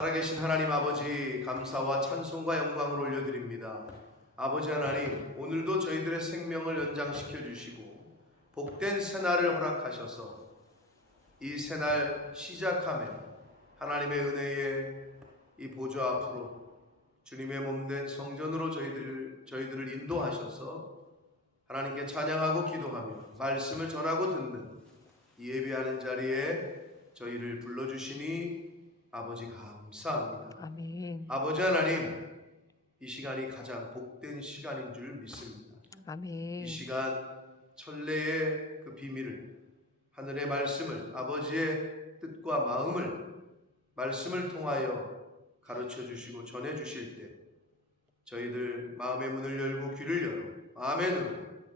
살아계신 하나님 아버지, 감사와 찬송과 영광을 올려드립니다. 아버지 하나님, 오늘도 저희들의 생명을 연장시켜 주시고 복된 새날을 허락하셔서 이 새날 시작하며 하나님의 은혜의 이 보좌 앞으로 주님의 몸된 성전으로 저희들을 인도하셔서 하나님께 찬양하고 기도하며 말씀을 전하고 듣는 이 예배하는 자리에 저희를 불러주시니 아버지 감사합니다. 아멘. 아버지 하나님, 이 시간이 가장 복된 시간인 줄 믿습니다. 아멘. 이 시간 천래의 그 비밀을, 하늘의 말씀을, 아버지의 뜻과 마음을 말씀을 통하여 가르쳐 주시고 전해 주실 때 저희들 마음의 문을 열고 귀를 열어 아멘으로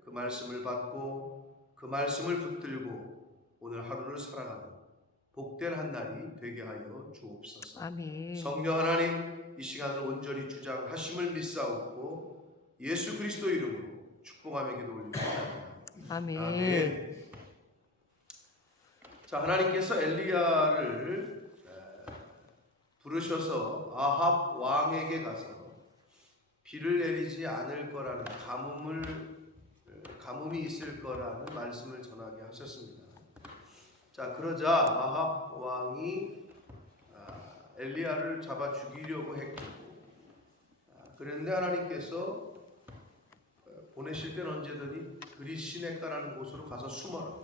그 말씀을 받고 그 말씀을 붙들고 오늘 하루를 살아가는 복된 한 날이 되게 하여 주옵소서. 아멘. 성령 하나님, 이 시간을 온전히 주장하심을 믿사옵고 예수 그리스도 이름으로 축복하며 기도 올립니다. 아멘. 아멘. 자, 하나님께서 엘리야를 부르셔서 아합 왕에게 가서 비를 내리지 않을 거라는 가뭄이 있을 거라는 말씀을 전하게 하셨습니다. 자, 그러자 아합 왕이 엘리야를 잡아 죽이려고 했고, 그런데 하나님께서 보내실 때는 언제든지 그리 시냇가라는 곳으로 가서 숨어라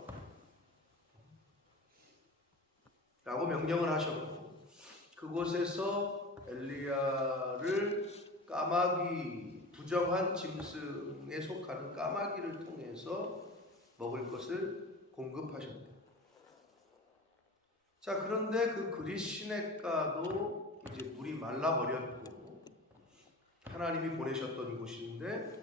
라고 명령을 하셨고, 그곳에서 엘리야를 까마귀, 부정한 짐승에 속하는 까마귀를 통해서 먹을 것을 공급하셨다. 자, 그런데 그 그리 시냇가도 이제 물이 말라버렸고 하나님이 보내셨던 이곳인데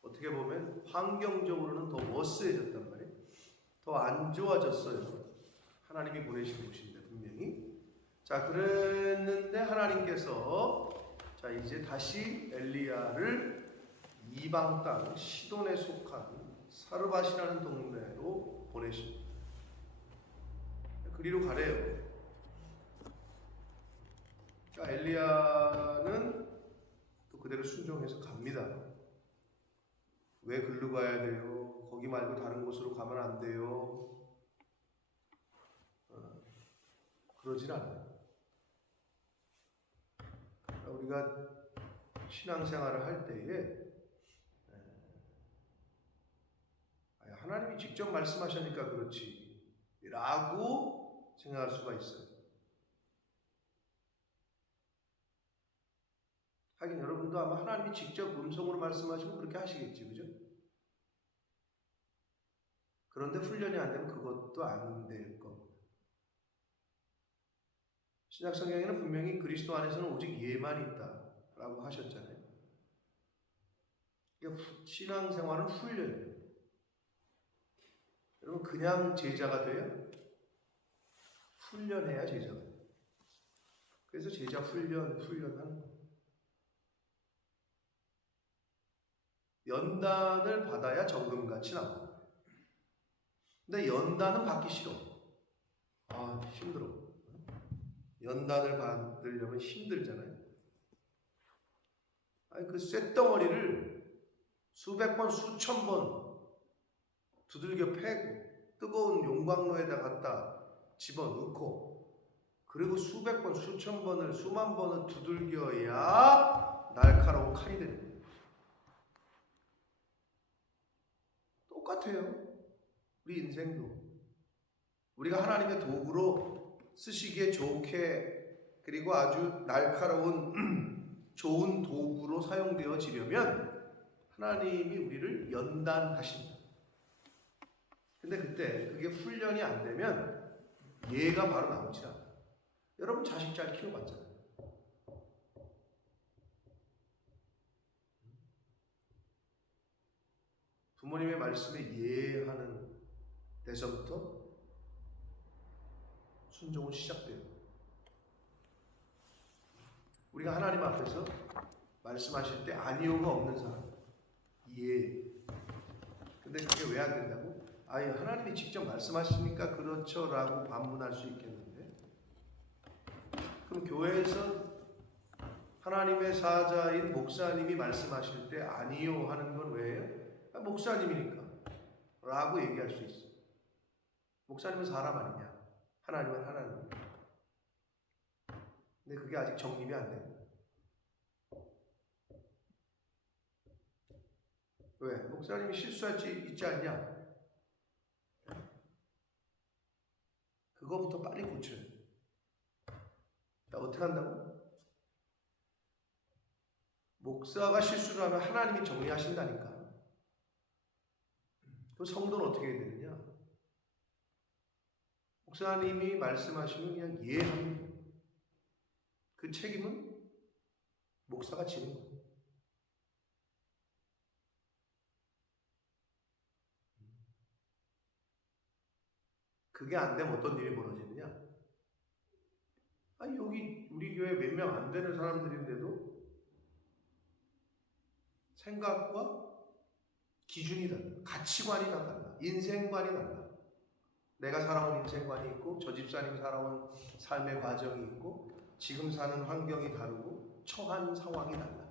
어떻게 보면 환경적으로는 더 워스해졌단 말이에요. 더 안 좋아졌어요. 하나님이 보내신 곳인데 분명히. 자, 그랬는데 하나님께서 자, 이제 다시 엘리야를 이방 땅 시돈에 속한 사르밧이라는 동네로 보내십니다. 그리로 가래요. 그러니까 엘리야는 또 그대로 순종해서 갑니다. 왜 글로 가야 돼요? 거기 말고 다른 곳으로 가면 안 돼요? 그러진 않아요. 그러니까 우리가 신앙생활을 할 때에 하나님이 직접 말씀하시니까 그렇지 라고 생각할 수가 있어요. 하긴 여러분도 아마 하나님이 직접 음성으로 말씀하시면 그렇게 하시겠지, 그죠? 그런데 훈련이 안 되면 그것도 안 될 겁니다. 신약 성경에는 분명히 그리스도 안에서는 오직 예만 있다라고 하셨잖아요. 그러니까 신앙생활은 훈련이에요. 여러분, 그냥 제자가 돼요? 훈련해야 제자가 돼요. 그래서 제자 훈련하는 거예요. 연단을 받아야 정금같이 나옵니다. 근데 연단은 받기 싫어. 힘들어. 연단을 받으려면 힘들잖아요. 그 쇳덩어리를 수백 번, 수천 번 두들겨 패고 뜨거운 용광로에다 갖다 집어넣고 그리고 수백 번, 수천 번을, 수만 번을 두들겨야 날카로운 칼이 되는 거예요. 똑같아요. 우리 인생도. 우리가 하나님의 도구로 쓰시기에 좋게 그리고 아주 날카로운 좋은 도구로 사용되어지려면 하나님이 우리를 연단하십니다. 근데 그때 그게 훈련이 안 되면 예가 바로 나오지 않아요. 여러분 자식 잘 키워봤잖아요. 부모님의 말씀에 예하는 데서부터 순종은 시작돼요. 우리가 하나님 앞에서 말씀하실 때 아니오가 없는 사람, 예. 근데 그게 왜 안 된다고? 하나님이 직접 말씀하시니까 그렇죠 라고 반문할 수 있겠는데 그럼 교회에서 하나님의 사자인 목사님이 말씀하실 때 아니요 하는 건 왜예요? 목사님이니까 라고 얘기할 수 있어요. 목사님은 사람 아니냐? 하나님은 하나님. 근데 그게 아직 정립이 안 돼요. 왜? 목사님이 실수할 수 있지 않냐? 그거부터 빨리 고쳐요. 자, 어떻게 한다고? 목사가 실수를 하면 하나님이 정리하신다니까. 그럼 성도는 어떻게 해야 되느냐? 목사님이 말씀하시면 그냥 이해합니다. 그 책임은 목사가 지는 거예요. 그게 안 되면 어떤 일이 벌어지느냐? 아니, 여기 우리 교회 몇 명 안 되는 사람들인데도 생각과 기준이 달라. 가치관이 다 달라. 인생관이 달라. 내가 살아온 인생관이 있고 저 집사님 살아온 삶의 과정이 있고 지금 사는 환경이 다르고 처한 상황이 달라.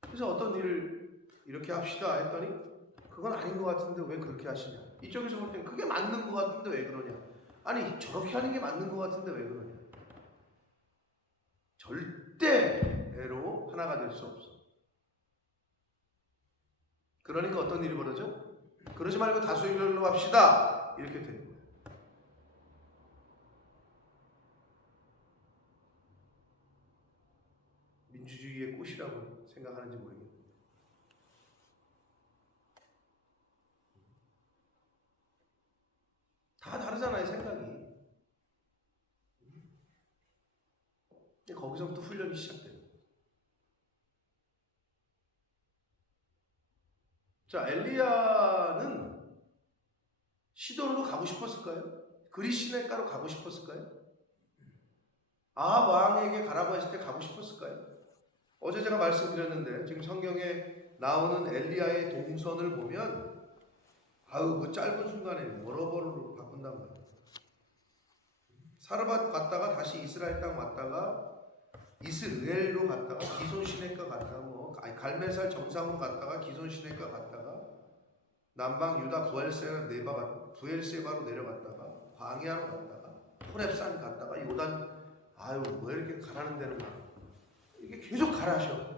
그래서 어떤 일을 이렇게 합시다 했더니 그건 아닌 것 같은데 왜 그렇게 하시냐. 이쪽에서 볼 때는 그게 맞는 것 같은데 왜 그러냐. 아니 저렇게 하는 게 맞는 것 같은데 왜 그러냐. 절대로 하나가 될 수 없어. 그러니까 어떤 일이 벌어져? 그러지 말고 다수결로 합시다. 이렇게 되는 거예요. 민주주의의 꽃이라고 생각하는지 모르겠는데. 다 다르잖아요, 생각이. 근데 거기서부터 훈련이 시작돼요. 자, 엘리야는 시돈으로 가고 싶었을까요? 그리시네가로 가고 싶었을까요? 아합 왕에게 가라고 했을 때 가고 싶었을까요? 어제 제가 말씀드렸는데 지금 성경에 나오는 엘리야의 동선을 보면 그 짧은 순간에 여러 번으로 바꾼단 말이에요. 사르밧 갔다가 다시 이스라엘 땅 왔다가 이스라엘로 갔다가 기손 시내가 갔다가 갈멜살 정상으로 갔다가 기손 시내가 갔다가 남방 유다 부엘세바로 내려갔다가 광야로 갔다가 호렙산 갔다가 요단 왜 이렇게 가라는 데는 가? 이게 계속 가라셔.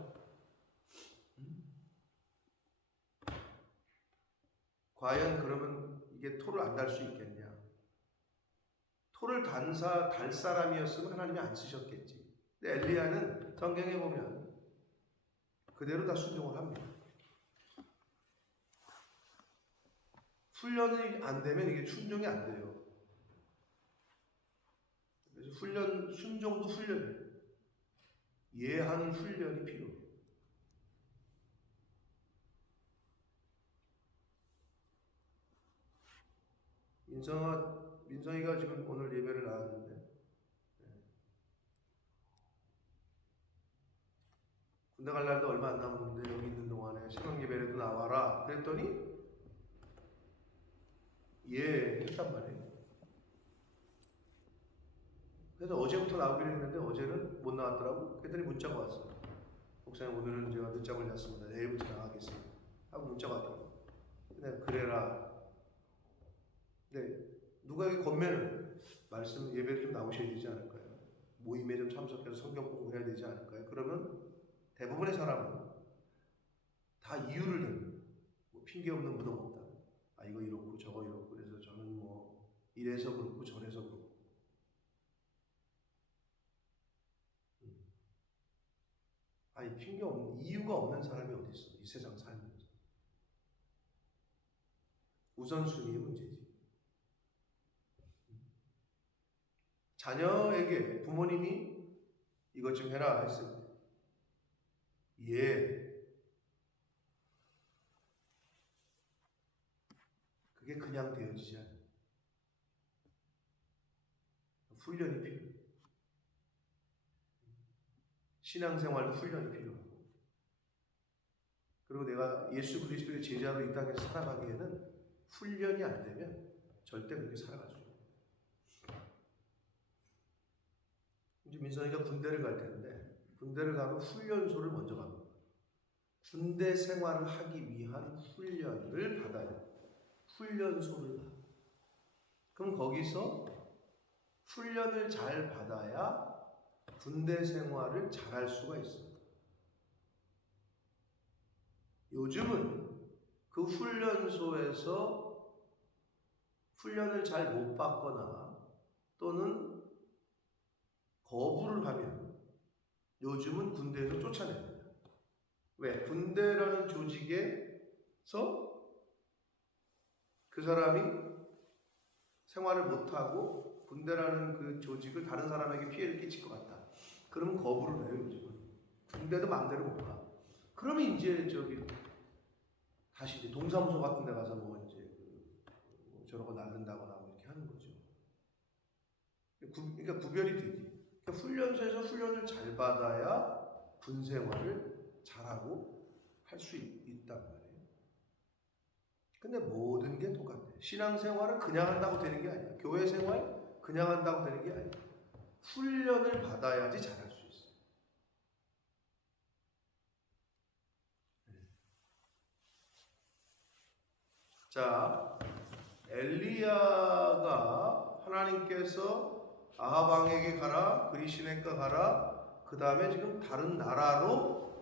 과연 그러면 이게 토를 안 달 수 있겠냐? 토를 달 사람이었으면 하나님이 안 쓰셨겠지. 근데 엘리야는 성경에 보면 그대로 다 순종을 합니다. 훈련이 안 되면 이게 순종이 안 돼요. 그래서 순종도 훈련이에요. 이해하는 훈련이 필요해요. 민성이가 지금 오늘 예배를 나왔는데 군대 갈 날도 얼마 안 남았는데 여기 있는 동안에 새벽 예배라도 나와라 그랬더니 했단 말이에요. 그래서 어제부터 나오기로 했는데 어제는 못 나왔더라고. 그랬더니 문자가 왔어요. 목사님 오늘은 제가 늦잠을 잤습니다. 내일부터 나가겠습니다. 하고 문자가 왔더라고. 근데 그래라. 네, 누가 여기 권면을 말씀 예배를 좀 나오셔야 되지 않을까요? 모임에 좀 참석해서 성경 공부해야 되지 않을까요? 그러면 대부분의 사람은 다 이유를 대는 핑계 없는 무덤 없다. 이거 이렇고 저거 이렇고 그래서 저는 이래서 그렇고 저래서 그렇고. 핑계 없는 이유가 없는 사람이 어디 있어? 이 세상 살면서. 우선순위의 문제지. 자녀에게 부모님이 이것 좀 해라 했을 때 그게 그냥 되어지지 않아요. 훈련이 필요해요. 신앙생활도 훈련이 필요하고 그리고 내가 예수 그리스도의 제자로 이 땅에서 살아가기에는 훈련이 안 되면 절대 그렇게 살아갈 수 없어요. 민선이가 군대를 갈 텐데 군대를 가면 훈련소를 먼저 갑니다. 군대 생활을 하기 위한 훈련을 받아요. 훈련소를 가. 그럼 거기서 훈련을 잘 받아야 군대 생활을 잘할 수가 있습니다. 요즘은 그 훈련소에서 훈련을 잘 못 받거나 또는 거부를 하면 요즘은 군대에서 쫓아냅니다. 왜? 군대라는 조직에서 그 사람이 생활을 못하고 군대라는 그 조직을 다른 사람에게 피해를 끼칠 것 같다. 그러면 거부를 해요, 요즘은. 군대도 마음대로 못 가. 그러면 이제 다시 이제 동사무소 같은 데 가서 뭐 이제 뭐 저런 거 날른다거나 뭐 이렇게 하는 거죠. 그러니까 구별이 되지. 그러니까 훈련소에서 훈련을 잘 받아야 군 생활을 잘하고 할 수 있단 말이에요. 근데 모든 게 똑같아. 신앙생활은 그냥 한다고 되는 게 아니야. 교회 생활 그냥 한다고 되는 게 아니야. 훈련을 받아야지 잘할 수 있어. 자, 엘리야가 하나님께서 아합 왕에게 가라, 그리시네가 가라, 그 다음에 지금 다른 나라로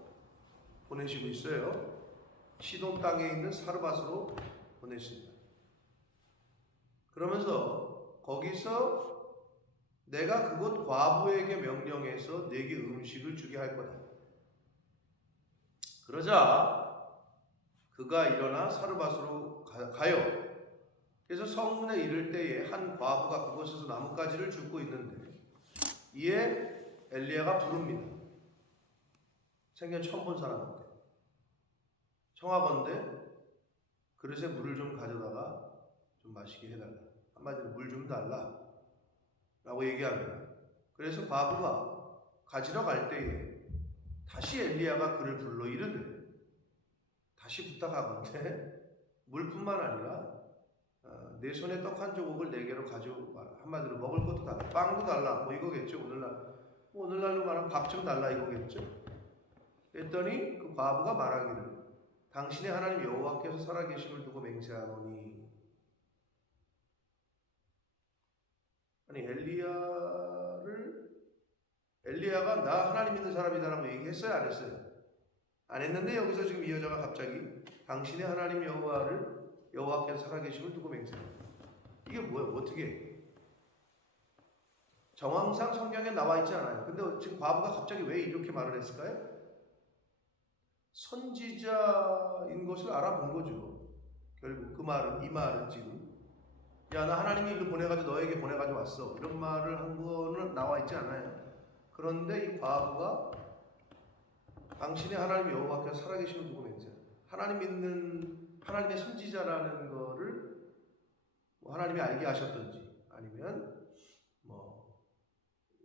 보내시고 있어요. 시돈 땅에 있는 사르밧으로 보냈습니다. 그러면서 거기서 내가 그곳 과부에게 명령해서 네게 음식을 주게 할 거다. 그러자 그가 일어나 사르밧으로 가요. 그래서 성문에 이를 때에 한 과부가 그곳에서 나뭇가지를 줍고 있는데 이에 엘리야가 부릅니다. 생전 처음 본 사람한테 청하건대 그릇에 물을 좀 가져다가 좀 마시게 해달라. 한마디로 물 좀 달라 라고 얘기합니다. 그래서 과부가 가지러 갈 때에 다시 엘리야가 그를 불러 이르되 다시 부탁하건대 물뿐만 아니라 내 손에 떡 한 조각을 내게로 가져와라. 한마디로 먹을 것도 달라. 빵도 달라. 뭐 이거겠죠. 오늘날로 말하면 밥 좀 달라 이거겠죠. 그랬더니 그 과부가 말하기를 당신의 하나님 여호와께서 살아계심을 두고 맹세하노니. 아니 엘리야가 나 하나님 믿는 사람이다라고 얘기했어요? 안 했어요? 안 했는데 여기서 지금 이 여자가 갑자기 당신의 하나님 여호와께서 살아계심을 두고 맹세합니다. 이게 뭐예요? 어떻게? 정황상 성경에 나와 있지 않아요. 근데 지금 과부가 갑자기 왜 이렇게 말을 했을까요? 선지자인 것을 알아본 거죠. 결국 이 말은 지금 야, 나 하나님이 일로 보내가지고 너에게 보내가지고 왔어. 이런 말을 한 거는 나와 있지 않아요. 그런데 이 과부가 당신의 하나님 여호와께서 살아계심을 두고 맹세. 하나님의 선지자라는 거를 뭐 하나님이 알게 하셨던지 아니면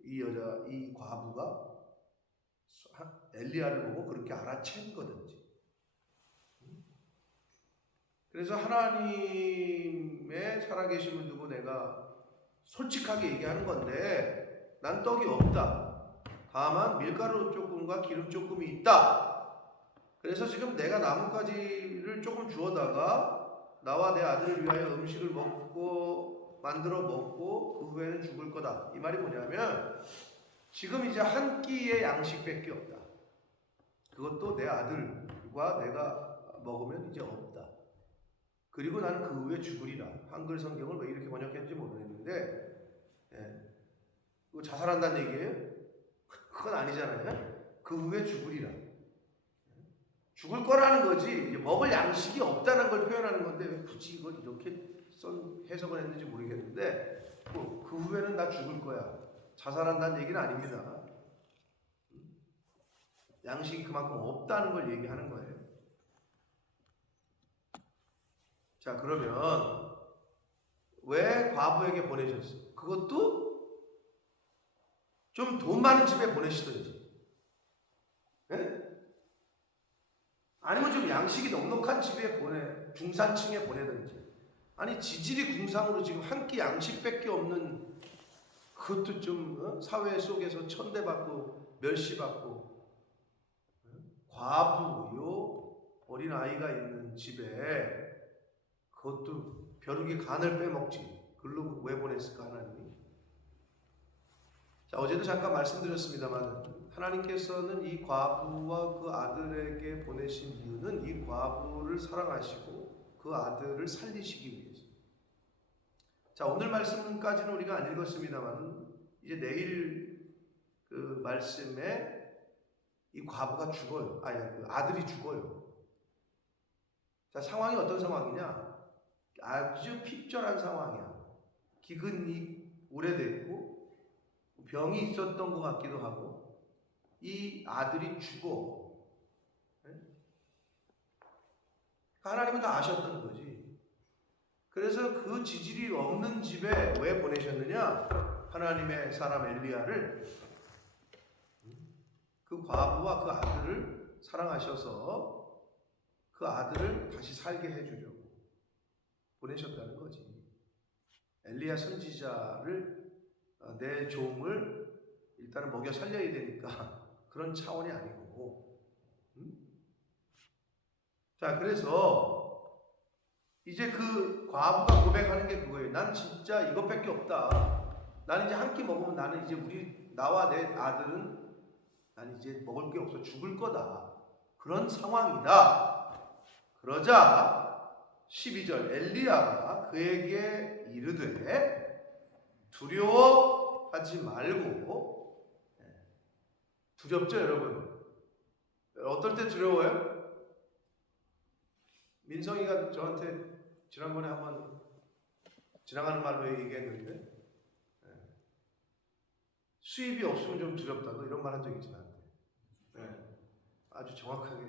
이 과부가 엘리야를 보고 그렇게 알아챈 거든지. 그래서 하나님의 살아계심을 두고 내가 솔직하게 얘기하는 건데 난 떡이 없다. 다만 밀가루 조금과 기름 조금이 있다. 그래서 지금 내가 나뭇가지를 조금 주워다가 나와 내 아들을 위하여 음식을 만들어 먹고 그 후에는 죽을 거다. 이 말이 뭐냐면 지금 이제 한 끼의 양식밖에 없다. 그것도 내 아들과 내가 먹으면 이제 없다. 그리고 나는 그 후에 죽으리라. 한글 성경을 왜 이렇게 번역했는지 모르겠는데 그거 자살한다는 얘기예요? 그건 아니잖아요. 그 후에 죽으리라. 죽을 거라는 거지 먹을 양식이 없다는 걸 표현하는 건데 왜 굳이 이걸 이렇게 해석을 했는지 모르겠는데 그 후에는 나 죽을 거야. 자살한다는 얘기는 아닙니다. 양식이 그만큼 없다는 걸 얘기하는 거예요. 자, 그러면 왜 과부에게 보내셨어? 그것도 좀 돈 많은 집에 보내시든지, 네? 아니면 좀 양식이 넉넉한 집에 중산층에 보내든지. 아니 지질이 궁상으로 지금 한 끼 양식밖에 없는 그것도 좀 사회 속에서 천대받고 멸시받고, 과부요 어린 아이가 있는 집에 그것도 벼룩이 간을 빼먹지. 글로 왜 보냈을까 하나님이? 자, 어제도 잠깐 말씀드렸습니다만 하나님께서는 이 과부와 그 아들에게 보내신 이유는 이 과부를 사랑하시고 그 아들을 살리시기 위해서. 자, 오늘 말씀까지는 우리가 안 읽었습니다만 이제 내일 그 말씀에 이 과부가 죽어요. 아니, 그 아들이 죽어요. 자, 상황이 어떤 상황이냐? 아주 핍절한 상황이야. 기근이 오래됐고 병이 있었던 것 같기도 하고 이 아들이 죽어. 하나님은 다 아셨던 거지. 그래서 그 지질이 없는 집에 왜 보내셨느냐? 하나님의 사람 엘리야를, 그 과부와 그 아들을 사랑하셔서 그 아들을 다시 살게 해주려고 보내셨다는 거지. 엘리야 선지자를 내 종을 일단은 먹여 살려야 되니까 그런 차원이 아니고. 자, 그래서 이제 그 과부가 고백하는 게 그거예요. 난 진짜 이것밖에 없다. 나는 이제 한 끼 먹으면 나는 이제 나와 내 아들은 난 이제 먹을 게 없어 죽을 거다. 그런 상황이다. 그러자 12절 엘리야가 그에게 이르되 두려워하지 말고. 두렵죠 여러분? 어떨 때 두려워요? 민성이가 저한테 지난번에 한번 지나가는 말로 얘기했는데 수입이 없으면 좀 두렵다고 이런 말 한 적 있지 나한테. 아주 정확하게.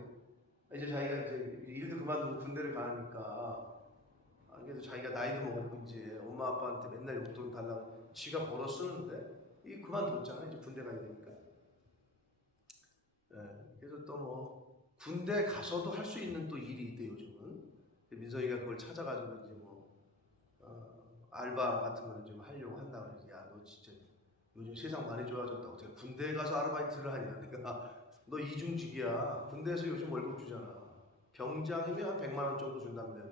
이제 자기가 이제 일도 그만두고 군대를 가니까 그래도 자기가 나이도 먹었고 이제 엄마 아빠한테 맨날 용돈 달라고 지가 벌어 쓰는데 이 그만뒀잖아. 이제 군대 가야 되니까. 그래서 또 뭐 군대 가서도 할 수 있는 또 일이 있대 요즘은. 민석이가 그걸 찾아가지고 이제 뭐 알바 같은 거를 좀 하려고 한다 그러지. 야, 너 진짜 요즘 세상 많이 좋아졌다고. 어떻게 군대에 가서 아르바이트를 하냐? 내가 너 이중직이야. 군대에서 요즘 월급 주잖아. 병장이면 한 100만 원 정도 준답니다.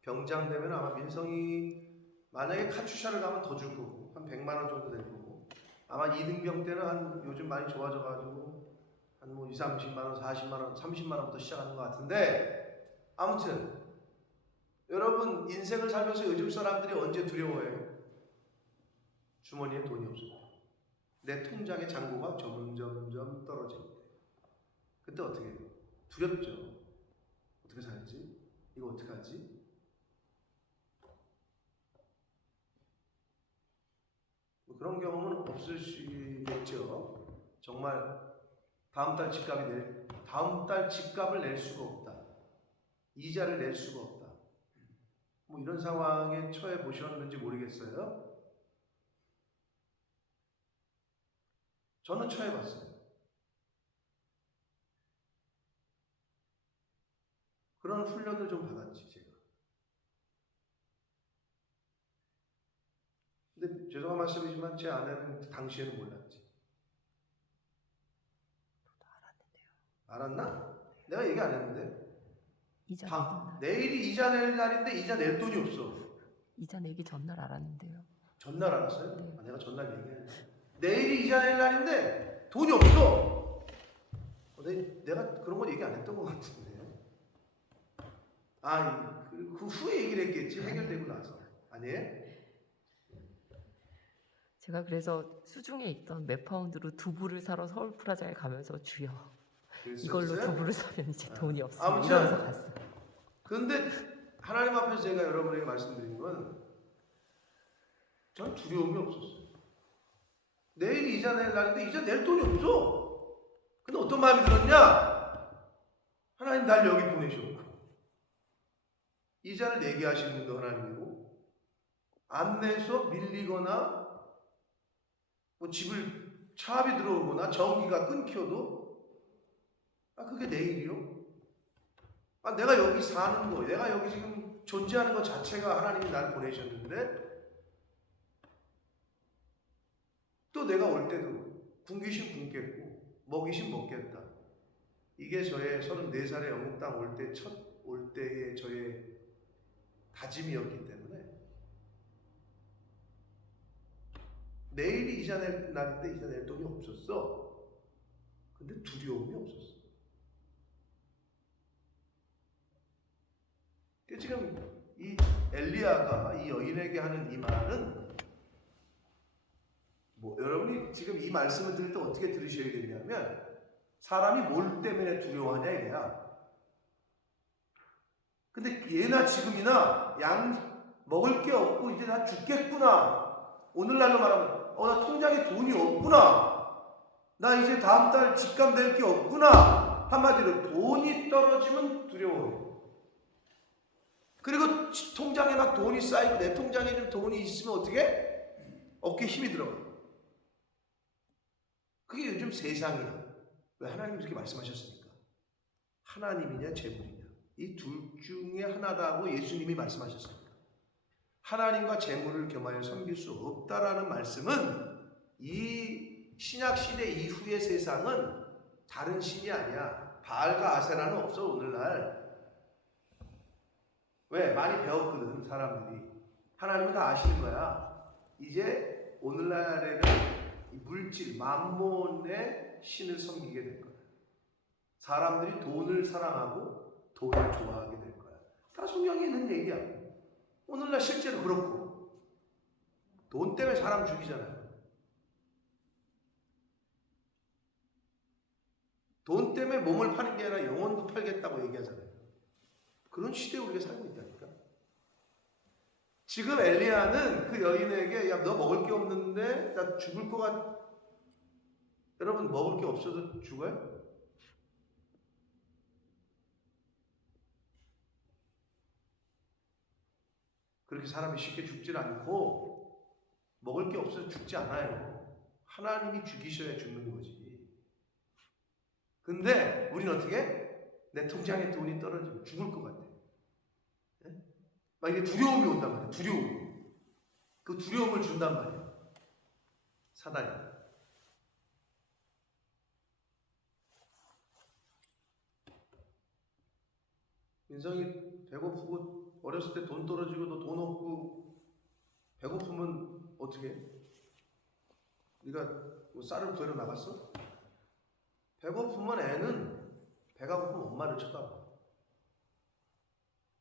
병장 되면 아마 민성이 만약에 카츄샤를 가면 더 줄 거고 한 100만 원 정도 될 거고, 아마 이등병 때는 한 요즘 많이 좋아져가지고 한 뭐 20, 30만 원, 40만 원, 30만 원부터 시작하는 것 같은데, 아무튼 여러분 인생을 살면서 요즘 사람들이 언제 두려워해요? 주머니에 돈이 없을 때, 내 통장의 잔고가 점점 떨어질 때, 그때 어떻게 해요? 두렵죠. 어떻게 살지? 이거 어떡하지? 뭐 그런 경험은 없으시겠죠. 정말 다음 달 집값을 낼 수가 없다. 이자를 낼 수가 없다. 뭐 이런 상황에 처해 보셨는지 모르겠어요. 저는 처해봤어요. 그런 훈련을 좀 받았지 제가. 근데 죄송한 말씀이지만 제 아내는 당시에는 몰랐지. 알았나? 내가 얘기 안 했는데. 이자 내일이 이자 낼 날인데 이자 낼 돈이 없어. 이자 내기 전날 알았는데요. 전날 알았어요? 네. 내가 전날 얘기했는데. 내일이 이자 낼 날인데 돈이 없어. 내가 그런 거 얘기 안 했던 것 같은데. 그 후에 얘기를 했겠지. 해결되고 나서. 아니에요? 제가 그래서 수중에 있던 몇 파운드로 두부를 사러 서울 프라자에 가면서 주여 이걸로 두부를 사면 이제 돈이 없으면 이러면서 갔어요. 그런데 하나님 앞에서 제가 여러분에게 말씀드린 건 전 두려움이 없었어요. 내일이 이자 낼 날인데 이자 낼 돈이 없어. 근데 어떤 마음이 들었냐? 하나님 날 여기 보내셨고 이자를 내게 하시는 분도 하나님이고, 안 내서 밀리거나 뭐 집을 차압이 들어오거나 전기가 끊겨도 그게 내 일이요? 내가 여기 사는 거, 내가 여기 지금 존재하는 것 자체가 하나님이 나를 보내셨는데 또 내가 올 때도 굶기신 굶겠고 먹이신 먹겠다. 이게 저의 34살의 영국 땅 올 때의 저의 다짐이었기 때문에 내일이 이자 낼 날인데 이자 낼 돈이 없었어. 근데 두려움이 없었어. 지금 이 엘리야가 이 여인에게 하는 이 말은 여러분이 지금 이 말씀을 들을 때 어떻게 들으셔야겠냐면 사람이 뭘 때문에 두려워하냐 이거야. 근데 예나 지금이나 양 먹을 게 없고 이제 나 죽겠구나. 오늘날로 말하면 나 통장에 돈이 없구나. 나 이제 다음 달 집값 낼 게 없구나. 한마디로 돈이 떨어지면 두려워요. 그리고 통장에 막 돈이 쌓이고 내 통장에는 돈이 있으면 어떻게? 어깨에 힘이 들어가. 그게 요즘 세상이야. 왜 하나님이 그렇게 말씀하셨습니까? 하나님이냐 재물이냐. 이 둘 중에 하나다고 예수님이 말씀하셨습니다. 하나님과 재물을 겸하여 섬길 수 없다라는 말씀은 이 신약 시대 이후의 세상은 다른 신이 아니야. 바알과 아세라는 없어 오늘날. 왜? 많이 배웠거든 사람들이. 하나님은 다 아시는 거야. 이제 오늘날에는 이 물질, 만몬의 신을 섬기게 될 거야. 사람들이 돈을 사랑하고 돈을 좋아하게 될 거야. 다 성경에 있는 얘기야. 오늘날 실제로 그렇고 돈 때문에 사람 죽이잖아요. 돈 때문에 몸을 파는 게 아니라 영혼도 팔겠다고 얘기하잖아요. 그런 시대에 우리가 살고 있다니까. 지금 엘리야는 그 여인에게 야, 너 먹을 게 없는데 나 죽을 것 같... 여러분 먹을 게 없어도 죽어요? 그렇게 사람이 쉽게 죽질 않고 먹을 게 없어서 죽지 않아요. 하나님이 죽이셔야 죽는 거지. 근데 우리는 어떻게? 내 통장에 돈이 떨어지면 죽을 것 같아. 막 이게 두려움이 온단 말이야. 두려움. 그 두려움을 준단 말이야. 사단이. 인성이 배고프고 어렸을 때 돈 떨어지고 너 돈 없고 배고프면 어떻게 해? 네가 뭐 쌀을 구하러 나갔어? 배고프면 애는 배가 고프면 엄마를 쳐다봐.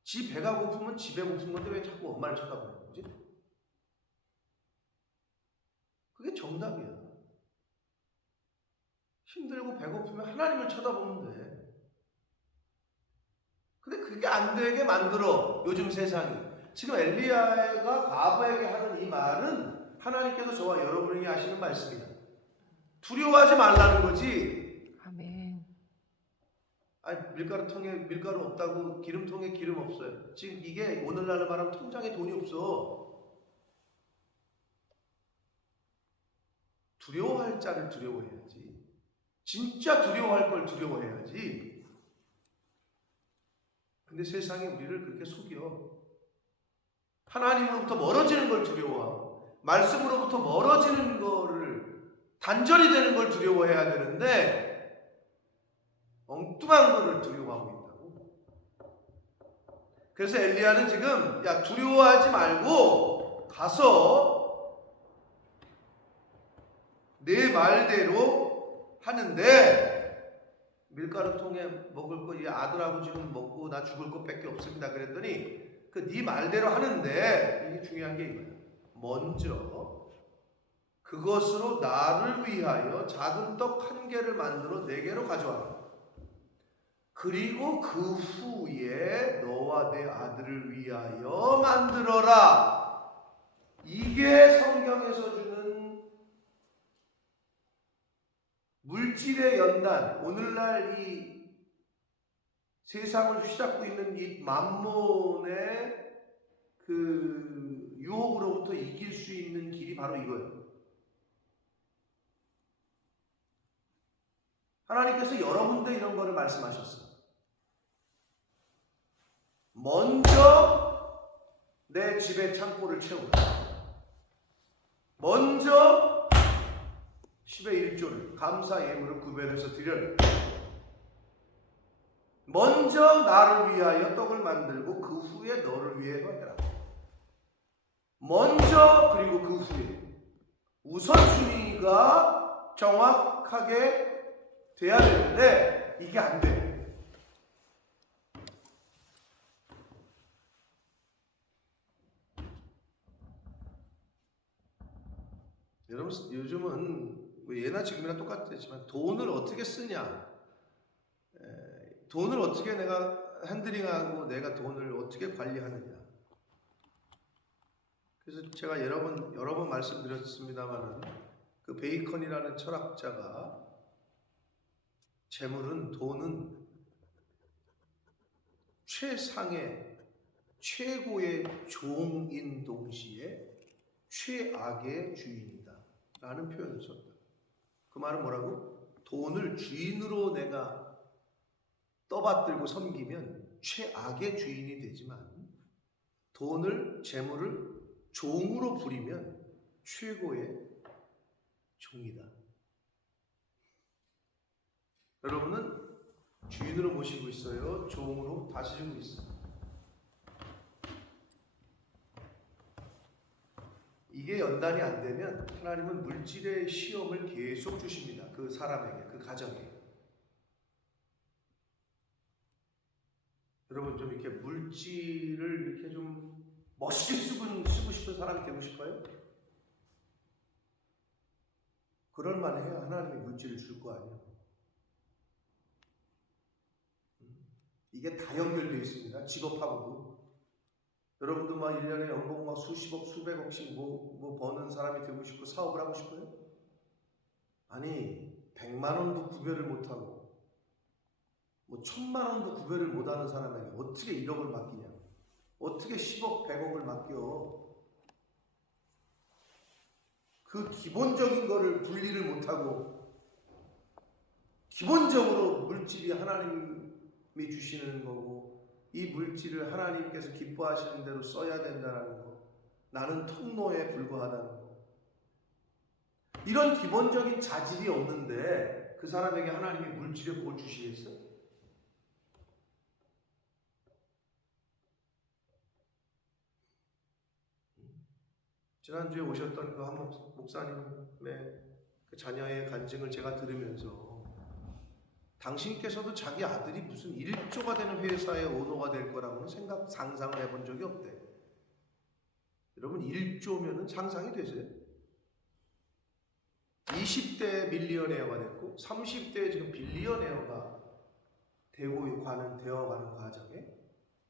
지 배가 고프면 지 배 고픈 건데 왜 자꾸 엄마를 쳐다보는 거지? 그게 정답이야. 힘들고 배고프면 하나님을 쳐다보면 돼. 근데 그게 안 되게 만들어 요즘 세상이. 지금 엘리야가 가브에게 하는 이 말은 하나님께서 저와 여러분에게 하시는 말씀이다. 두려워하지 말라는 거지. 아멘. 아니 밀가루통에 밀가루 없다고 기름통에 기름 없어요. 지금 이게 오늘날로 말하면 통장에 돈이 없어. 두려워할 자를 두려워해야지. 진짜 두려워할 걸 두려워해야지. 근데 세상이 우리를 그렇게 속여. 하나님으로부터 멀어지는 걸 두려워하고 말씀으로부터 멀어지는 거를 단절이 되는 걸 두려워해야 되는데 엉뚱한 거를 두려워하고 있다고. 그래서 엘리야는 지금 야 두려워하지 말고 가서 내 말대로 하는데 밀가루통에 먹을 거 이 아들하고 지금 먹고 나 죽을 것 밖에 없습니다 그랬더니 그 네 말대로 하는데 이게 중요한 게 이거야. 먼저 그것으로 나를 위하여 작은 떡 한 개를 만들어 4개로 가져와라. 그리고 그 후에 너와 내 아들을 위하여 만들어라. 이게 성경에서 주는 물질의 연단, 오늘날 이 세상을 휘잡고 있는 이 만몬의 그 유혹으로부터 이길 수 있는 길이 바로 이거예요. 하나님께서 여러 군데 이런 거를 말씀하셨어요. 먼저 내 집의 창고를 채우라. 먼저 일조를 감사 예물을 구별해서 드려라. 먼저 나를 위하여 떡을 만들고 그 후에 너를 위해서 해라. 먼저 그리고 그 후에 우선순위가 정확하게 돼야 되는데 이게 안 돼. 여러분 요즘은 뭐 예나 지금이나 똑같지만 돈을 어떻게 쓰냐, 돈을 어떻게 내가 핸들링하고 내가 돈을 어떻게 관리하느냐. 그래서 제가 여러 번 말씀드렸습니다만은 그 베이컨이라는 철학자가 재물은 돈은 최상의 최고의 종인 동시에 최악의 주인이다 라는 표현을 썼다. 그 말은 뭐라고? 돈을 주인으로 내가 떠받들고 섬기면 최악의 주인이 되지만 돈을, 재물을 종으로 부리면 최고의 종이다. 여러분은 주인으로 모시고 있어요? 종으로 다스리고 있어요? 이게 연단이 안 되면 하나님은 물질의 시험을 계속 주십니다. 그 사람에게, 그 가정에. 여러분 좀 이렇게 물질을 이렇게 좀 멋있게 쓰고 싶은 사람이 되고 싶어요? 그럴 만해야 하나님이 물질을 줄 거 아니에요. 이게 다 연결되어 있습니다. 직업하고도. 여러분도 막 1년에 연봉 막 수십억, 수백억씩 뭐 버는 사람이 되고 싶고 사업을 하고 싶어요? 아니, 100만 원도 구별을 못하고 뭐 1000만 원도 구별을 못하는 사람에게 어떻게 1억을 맡기냐? 어떻게 10억, 100억을 맡겨? 그 기본적인 거를 분리를 못하고 기본적으로 물질이 하나님이 주시는 거고 이 물질을 하나님께서 기뻐하시는 대로 써야 된다는 거, 나는 통로에 불과하다는 거, 이런 기본적인 자질이 없는데 그 사람에게 하나님이 물질의 복을 주시겠어요? 지난주에 오셨던 그 한 목사님의 그 자녀의 간증을 제가 들으면서 당신께서도 자기 아들이 무슨 1조가 되는 회사의 오너가 될 거라고는 상상을 해본 적이 없대. 여러분 1조면은 상상이 되세요? 20대 밀리언에어가 됐고 30대에 지금 빌리언에어가 되어가는 과정에,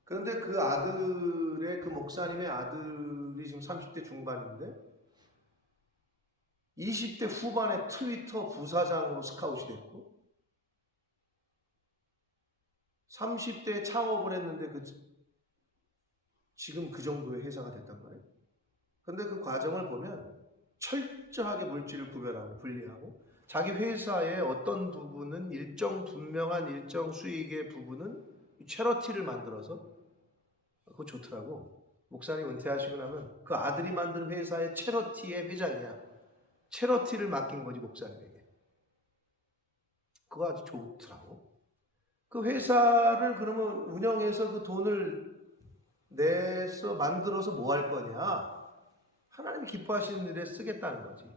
그런데 그 아들의, 그 목사님의 아들이 지금 30대 중반인데 20대 후반에 트위터 부사장으로 스카웃이 됐고 30대에 창업을 했는데 지금 그 정도의 회사가 됐단 말이에요. 그런데 그 과정을 보면 철저하게 물질을 구별하고 분리하고 자기 회사의 어떤 부분은 분명한 일정 수익의 부분은 채러티를 만들어서, 그거 좋더라고. 목사님 은퇴하시고 나면 그 아들이 만든 회사의 채러티의 회장이야. 채러티를 맡긴 거지 목사님에게. 그거 아주 좋더라고. 그 회사를 그러면 운영해서 그 돈을 내서 만들어서 뭐 할 거냐? 하나님이 기뻐하시는 일에 쓰겠다는 거지.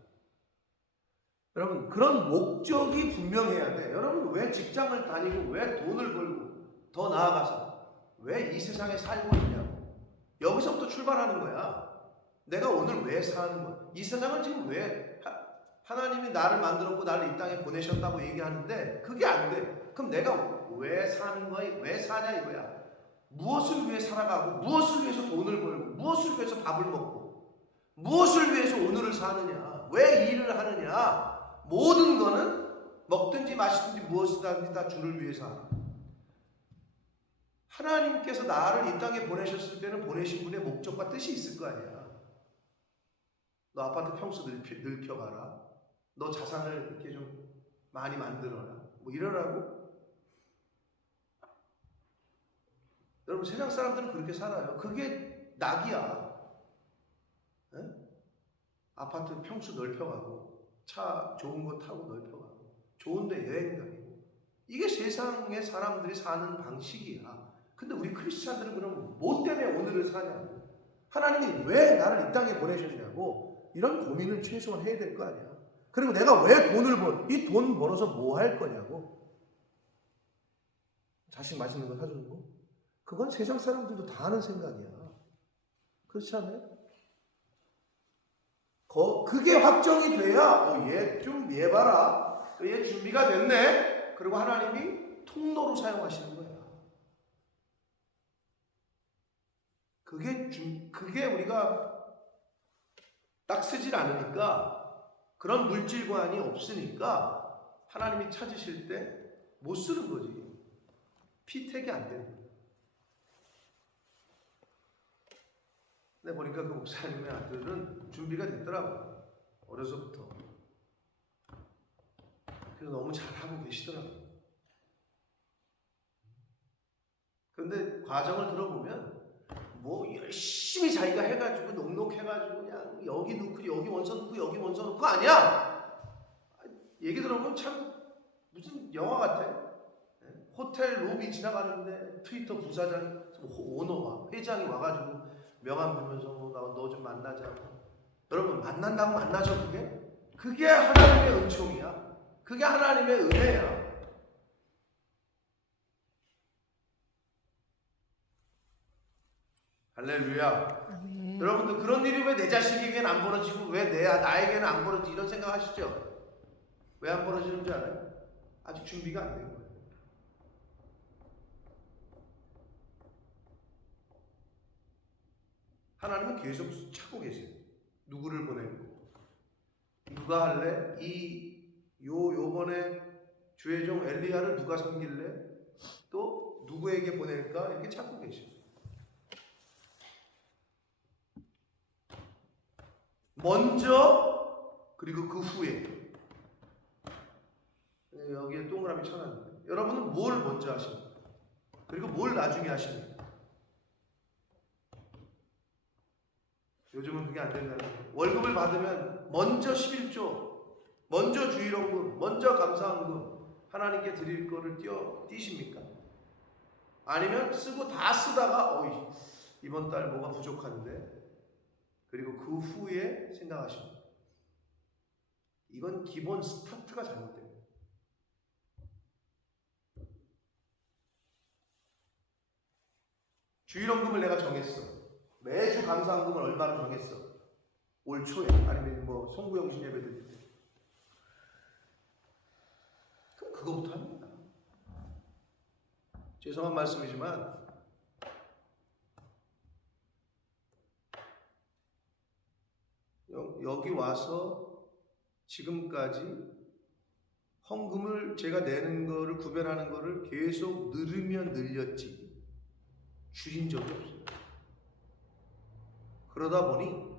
여러분 그런 목적이 분명해야 돼. 여러분 왜 직장을 다니고 왜 돈을 벌고 더 나아가서 왜 이 세상에 살고 있냐고. 여기서부터 출발하는 거야. 내가 오늘 왜 사는 거야? 이 세상을 지금 왜 하나님이 나를 만들었고 나를 이 땅에 보내셨다고 얘기하는데 그게 안 돼. 그럼 내가 왜 사는 거야? 왜 사냐 이거야. 무엇을 위해 살아가고 무엇을 위해서 돈을 벌고 무엇을 위해서 밥을 먹고 무엇을 위해서 오늘을 사느냐, 왜 일을 하느냐. 모든 거는 먹든지 마시든지 무엇이든지 다 주를 위해서 하라. 하나님께서 나를 이 땅에 보내셨을 때는 보내신 분의 목적과 뜻이 있을 거 아니야. 너 아파트 평수 넓혀가라. 너 자산을 이렇게 좀 많이 만들어라. 뭐 이러라고? 여러분 세상 사람들은 그렇게 살아요. 그게 낙이야. 에? 아파트 평수 넓혀가고 차 좋은 거 타고 넓혀가고 좋은데 여행 다니고 이게 세상의 사람들이 사는 방식이야. 근데 우리 크리스찬들은 그럼 뭐 때문에 오늘을 사냐고, 하나님이 왜 나를 이 땅에 보내셨냐고 이런 고민을 최소한 해야 될 거 아니야. 그리고 내가 왜 이 돈 벌어서 뭐 할 거냐고. 자식 맛있는 거 사주는 거? 그건 세상 사람들도 다 하는 생각이야. 그렇지 않아요? 그게 확정이 돼야 얘 봐라. 얘 준비가 됐네. 그리고 하나님이 통로로 사용하시는 거야. 그게 우리가 딱 쓰질 않으니까, 그런 물질관이 없으니까 하나님이 찾으실 때 못 쓰는 거지. 피택이 안 되는 거야. 근데 보니까 그 목사님의 아들은 준비가 됐더라고요. 어려서부터. 그래서 너무 잘하고 계시더라고요. 그런데 과정을 들어보면 뭐 열심히 자기가 해가지고 넉넉해가지고 그냥 여기 넣고 여기 원서 넣고 여기 원서 넣고 아니야. 얘기 들어보면 참 무슨 영화 같아. 호텔 로비 지나가는데 트위터 부사장이, 오너가, 회장이 와가지고 명함 주면서 너 좀 만나자고. 여러분, 만난다고 만나죠 그게? 그게 하나님의 은총이야. 그게 하나님의 은혜야. 할렐루야. 아멘. 여러분들 그런 일이 왜 내 자식에게는 안 벌어지고 왜 나에게는 안 벌어지지, 이런 생각 하시죠? 왜 안 벌어지는 줄 알아요? 아직 준비가 안 된 거예요. 하나님은 계속 찾고 계세요. 누구를 보내고 누가 할래? 요번에 주의 종 엘리야를 누가 섬길래? 또 누구에게 보낼까? 이렇게 찾고 계셔요. 먼저, 그리고 그 후에. 여기에 동그라미 쳐놨는데, 여러분은 뭘 먼저 하십니까? 그리고 뭘 나중에 하십니까? 요즘은 그게 안 된다는 거예요. 월급을 받으면 먼저 11조, 먼저 주일원금, 먼저 감사원금 하나님께 드릴 거를 띄십니까? 아니면 쓰고 다 쓰다가 이번 달 뭐가 부족한데, 그리고 그 후에 생각하십니다. 이건 기본 스타트가 잘못돼요. 주일원금을 내가 정했어. 매주 감사원금을 얼마로 정했어. 올 초에, 아니면 뭐 송구영신 예배 드릴 때. 그럼 그거부터 합니다. 죄송한 말씀이지만 여기 와서 지금까지 헌금을 제가 내는 거를, 구별하는 거를 계속 늘으면 늘렸지 줄인 적이 없어요. 그러다 보니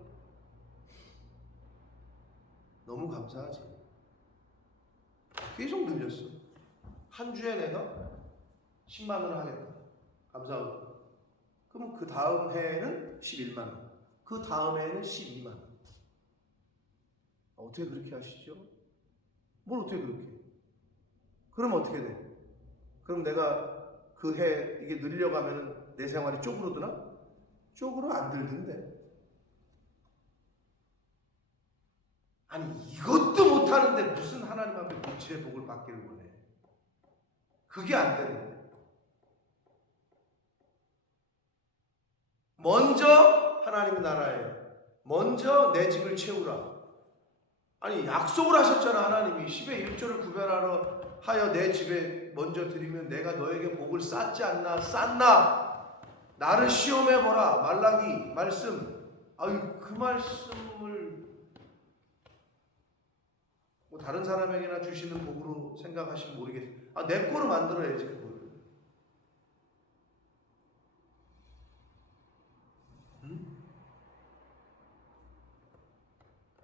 너무 감사하지. 계속 늘렸어. 한 주에 내가 10만 원을 하겠다. 감사하고. 그럼 그 다음 해에는 11만 원. 그 다음 해에는 12만 원. 어떻게 그렇게 하시죠? 뭘 어떻게 그렇게 해? 그럼 어떻게 돼? 그럼 내가 그 해 이게 늘려가면 내 생활이 쪼그러드나? 쪼그러 안 들던데. 아니, 이것도 못하는데 무슨 하나님 앞에 불치의 복을 받기를 원해. 그게 안 되는데. 먼저 하나님 나라에, 먼저 내 집을 채우라. 아니, 약속을 하셨잖아. 하나님이 10의 1조를 구별하러 하여 내 집에 먼저 드리면 내가 너에게 복을 쌓지 않나? 쌓나? 나를 시험해보라. 말라기 말씀. 아유, 그 말씀을 뭐 다른 사람에게나 주시는 복으로 생각하시면 모르겠어요. 내 거로 만들어야지 그거를.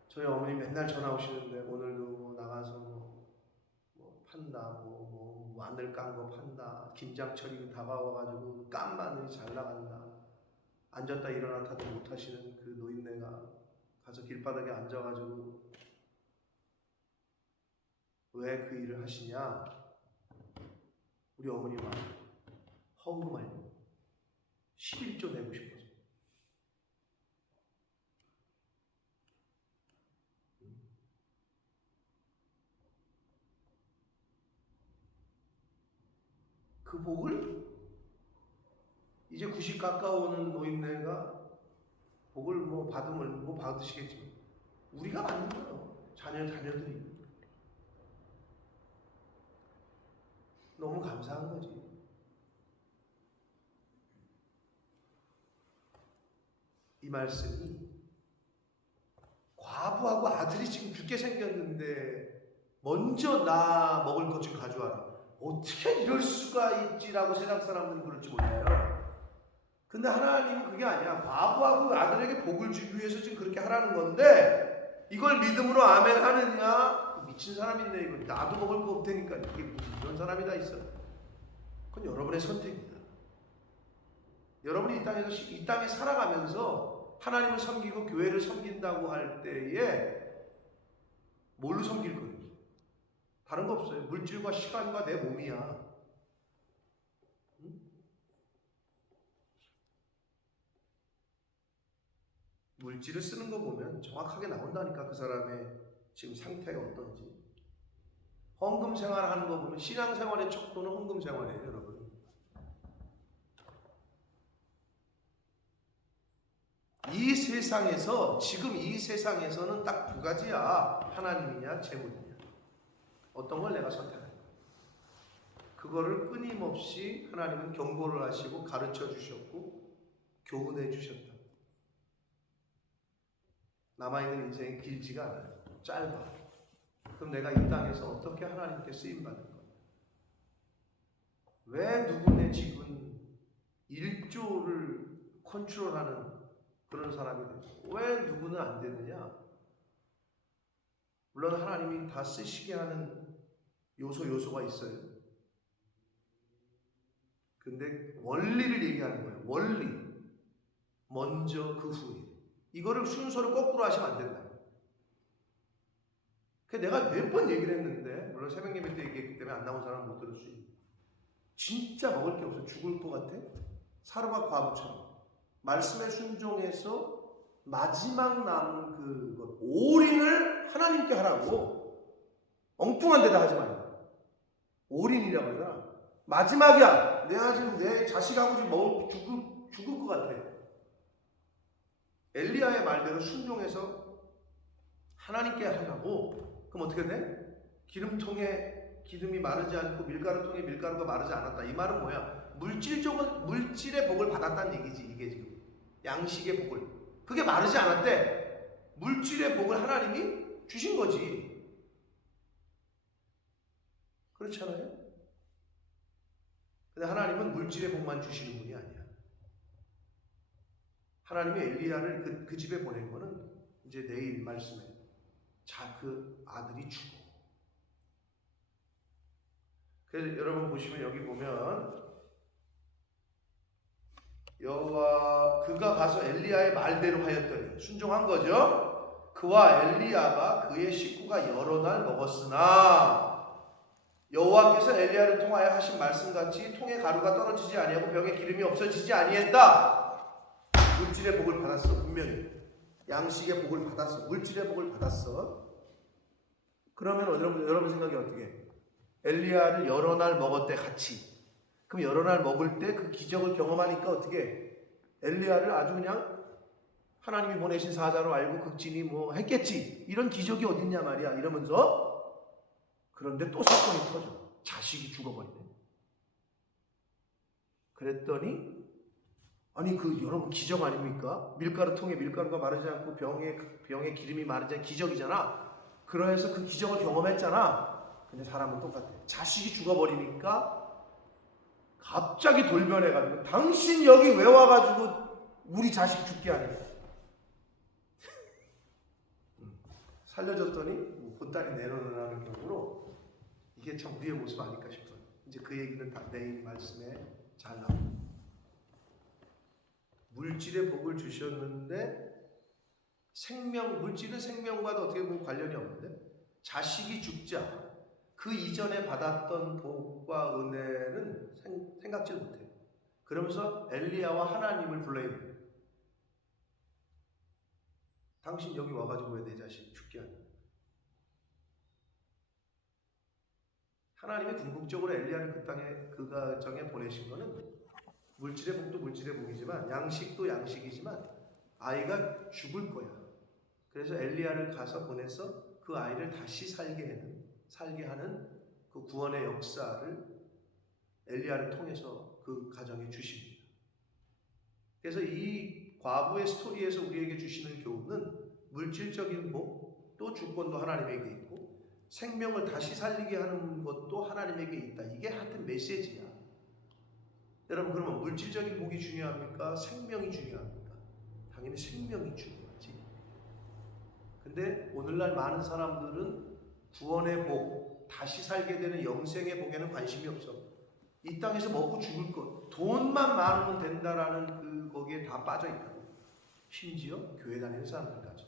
저희 어머니 맨날 전화 오시는데, 오늘도 뭐 나가서 뭐 판다, 마늘 깐 거 판다, 김장철이 다가와가지고 깐 마늘이 잘 나간다, 앉았다 일어났다도 못하시는 그 노인네가 가서 길바닥에 앉아가지고 왜 그 일을 하시냐? 우리 어머니가 헌금을 11조 내고 싶어서. 그 복을 이제 90 가까워오는 노인네가 복을 뭐 받으면 뭐 받으시겠지만 우리가 받는 거예요. 자녀들이. 너무 감사한 거지. 이 말씀이 과부하고 아들이 지금 죽게 생겼는데 먼저 나 먹을 것 좀 가져와라. 어떻게 이럴 수가 있지라고 세상 사람들은 그럴지 몰라요. 근데 하나님은 그게 아니야. 과부하고 아들에게 복을 주기 위해서 지금 그렇게 하라는 건데 이걸 믿음으로 아멘 하느냐? 미친 사람인데 이거 나도 먹을 거 없다니까. 이게 무슨 이런 사람이 다 있어. 그건 여러분의 선택입니다. 여러분이 이 땅에 살아가면서 하나님을 섬기고 교회를 섬긴다고 할 때에 뭘로 섬길 거예요? 다른 거 없어요. 물질과 시간과 내 몸이야. 응? 물질을 쓰는 거 보면 정확하게 나온다니까. 그 사람의 지금 상태가 어떤지. 헌금 생활하는 거 보면 신앙생활의 척도는 헌금 생활이에요, 여러분. 이 세상에서 지금 이 세상에서는 딱 두 가지야. 하나님이냐 재물이냐. 어떤 걸 내가 선택할까? 그거를 끊임없이 하나님은 경고를 하시고 가르쳐 주셨고 교훈해 주셨다. 남아있는 인생이 길지가 않아요. 짧아. 그럼 내가 이 땅에서 어떻게 하나님께 쓰임받을 거야? 왜 누구네 집은 1조를 컨트롤하는 그런 사람이 되고 왜 누구는 안 되느냐? 물론 하나님이 다 쓰시게 하는 요소가 있어요. 근데 원리를 얘기하는 거예요. 원리. 먼저 그 후에. 이거를 순서를 거꾸로 하시면 안 된다. 내가 몇 번 얘기를 했는데 물론 새벽 예배 때 얘기했기 때문에 안 나온 사람은 못 들을 수 있는. 진짜 먹을 게 없어. 죽을 것 같아. 사르밧 과부처럼. 말씀에 순종해서 마지막 남은 그것 올인을 하나님께 하라고. 엉뚱한 데다 하지 말라. 올인이라고 하잖아. 마지막이야. 내가 지금 내 자식하고 지금 죽을 것 같아. 엘리야의 말대로 순종해서 하나님께 하라고. 그럼 어떻게 돼? 기름통에 기름이 마르지 않고 밀가루통에 밀가루가 마르지 않았다. 이 말은 뭐야? 물질의 복을 받았다는 얘기지. 이게 지금 양식의 복을. 그게 마르지 않았대. 물질의 복을 하나님이 주신 거지. 그렇잖아요? 근데 하나님은 물질의 복만 주시는 분이 아니야. 하나님이 엘리야를 그 집에 보낸 거는 이제 내일 말씀에 그 아들이 죽어. 그래서 여러분 보시면 여기 보면 여호와 그가 가서 엘리야의 말대로 하였더니 순종한 거죠. 그와 엘리야가 그의 식구가 여러 날 먹었으나 여호와께서 엘리야를 통하여 하신 말씀같이 통에 가루가 떨어지지 아니하고 병에 기름이 없어지지 아니했다. 물질의 복을 받았어. 분명히 양식의 복을 받았어. 물질의 복을 받았어. 그러면 여러분 생각이 어떻게? 엘리야를 여러 날 먹었대 같이. 그럼 여러 날 먹을 때 그 기적을 경험하니까 어떻게? 엘리야를 아주 그냥 하나님이 보내신 사자로 알고 극진히 뭐 했겠지. 이런 기적이 어딨냐 말이야. 이러면서 그런데 또 사건이 터져. 자식이 죽어버리네. 그랬더니 아니 여러분 기적 아닙니까? 밀가루통에 밀가루가 마르지 않고 병에 기름이 마르지 않고 기적이잖아. 그래서 그 기적을 경험했잖아. 근데 사람은 똑같아. 자식이 죽어버리니까 갑자기 돌변해가지고 당신 여기 왜 와가지고 우리 자식 죽게 하냐. 살려줬더니 보따리 내려놓으라는 경우로 이게 참 우리의 모습 아닐까 싶어요. 이제 그 얘기는 다 내일 말씀에 잘 나옵니다. 물질의 복을 주셨는데 물질은 생명과도 어떻게 보면 관련이 없는데 자식이 죽자 그 이전에 받았던 복과 은혜는 생각지 못해요. 그러면서 엘리야와 하나님을 불러요. 당신 여기 와가지고 왜 내 자식 죽게 하냐. 하나님이 궁극적으로 엘리야를 그 땅에 그 가정에 보내신 거는 물질의 복도 물질의 복이지만 양식도 양식이지만 아이가 죽을 거야. 그래서 엘리야를 가서 보내서 그 아이를 다시 살게 하는 그 구원의 역사를 엘리야를 통해서 그 가정에 주십니다. 그래서 이 과부의 스토리에서 우리에게 주시는 교훈은 물질적인 복, 또 주권도 하나님에게 있고 생명을 다시 살리게 하는 것도 하나님에게 있다. 이게 하여튼 메시지야. 여러분, 그러면 물질적인 복이 중요합니까? 생명이 중요합니까? 당연히 생명이 중요하지. 근데 오늘날 많은 사람들은 구원의 복, 다시 살게 되는 영생의 복에는 관심이 없어. 이 땅에서 먹고 죽을 것, 돈만 많으면 된다라는 거기에 다 빠져 있다고. 심지어 교회 다니는 사람들까지.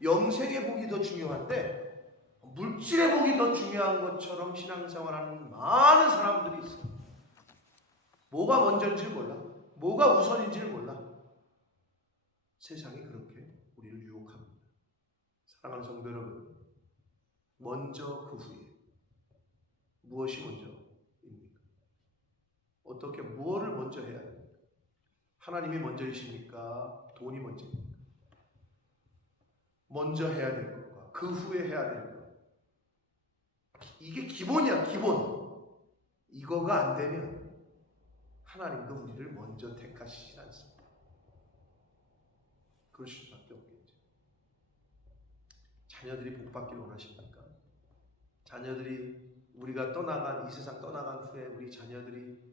영생의 복이 더 중요한데 물질의 복이 더 중요한 것처럼 신앙생활하는 많은 사람들이 있어. 뭐가 먼저인지를 몰라. 뭐가 우선인지를 몰라. 세상이 그렇게 우리를 유혹합니다. 사랑하는 성도 여러분, 먼저 그 후에 무엇이 먼저입니까? 어떻게 무엇을 먼저 해야 됩니까? 하나님이 먼저이십니까? 돈이 먼저입니까? 먼저 해야 될 것과 그 후에 해야 될 것, 이게 기본이야. 기본. 이거가 안 되면 하나님도 우리를 먼저 택하시지 않습니다. 그러실 수밖에 없겠죠. 자녀들이 복받기를 원하십니까? 자녀들이 우리가 떠나간, 이 세상 떠나간 후에 우리 자녀들이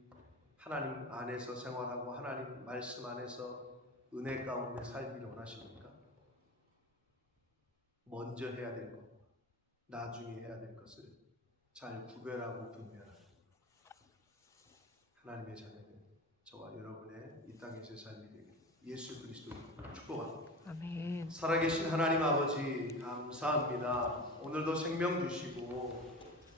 하나님 안에서 생활하고 하나님 말씀 안에서 은혜 가운데 살기를 원하십니까? 먼저 해야 될 것, 나중에 해야 될 것을 잘 구별하고 분별하는 하나님의 자녀는 저와 여러분의 이 땅에서의 삶이 되기를 예수 그리스도로 축복합니다. 아멘. 살아계신 하나님 아버지 감사합니다. 오늘도 생명 주시고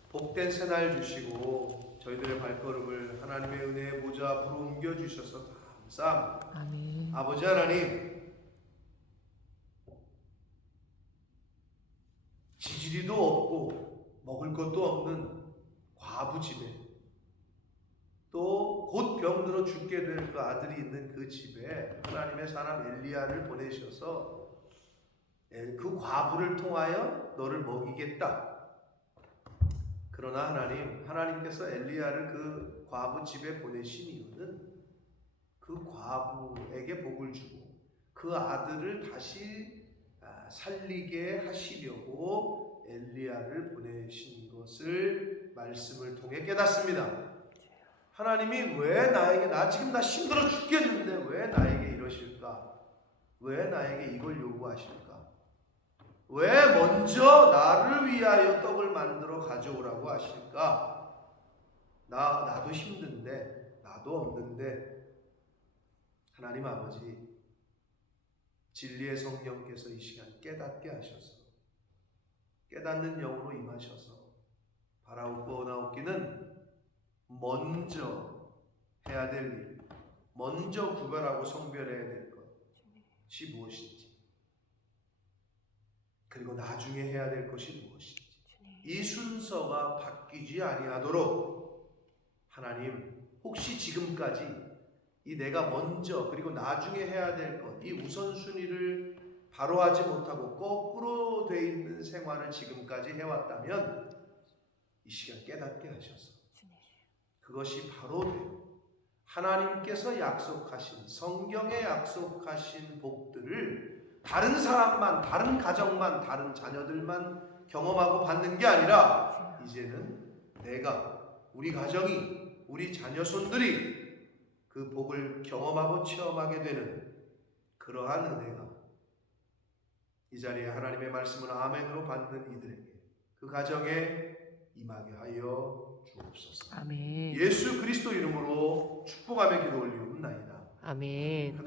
복된 새날 주시고 저희들의 발걸음을 하나님의 은혜의 보좌 앞으로 옮겨주셔서 감사합니다. 아멘. 아버지 하나님, 지지리도 없고 먹을 것도 없는 과부 집에 또 곧 병들어 죽게 될 그 아들이 있는 그 집에 하나님의 사람 엘리야를 보내셔서 그 과부를 통하여 너를 먹이겠다. 그러나 하나님께서 엘리야를 그 과부 집에 보내신 이유는 그 과부에게 복을 주고 그 아들을 다시 살리게 하시려고 엘리야를 보내신 것을 말씀을 통해 깨닫습니다. 하나님이 왜 나에게, 지금 나 힘들어 죽겠는데 왜 나에게 이러실까? 왜 나에게 이걸 요구하실까? 왜 먼저 나를 위하여 떡을 만들어 가져오라고 하실까? 나도 힘든데, 나도 없는데. 하나님 아버지, 진리의 성령께서 이 시간 깨닫게 하셔서 깨닫는 영으로 임하셔서 바라옵고 나옵기는 먼저 해야 될 일, 먼저 구별하고 성별해야 될 것이 무엇인지, 그리고 나중에 해야 될 것이 무엇인지, 이 순서가 바뀌지 아니하도록 하나님, 혹시 지금까지 이 내가 먼저 그리고 나중에 해야 될 것, 이 우선순위를 바로 하지 못하고 거꾸로 돼 있는 생활을 지금까지 해왔다면 이 시간 깨닫게 하셔서 그것이 바로 하나님께서 약속하신, 성경에 약속하신 복들을 다른 사람만, 다른 가정만, 다른 자녀들만 경험하고 받는 게 아니라 이제는 내가, 우리 가정이, 우리 자녀손들이 그 복을 경험하고 체험하게 되는 그러한 은혜가 이 자리에 하나님의 말씀을 아멘으로 받는 이들에게, 그 가정에 임하게 하여 주옵소서. 아멘. 예수 그리스도 이름으로 축복하며 기도 올리옵나이다. 아멘.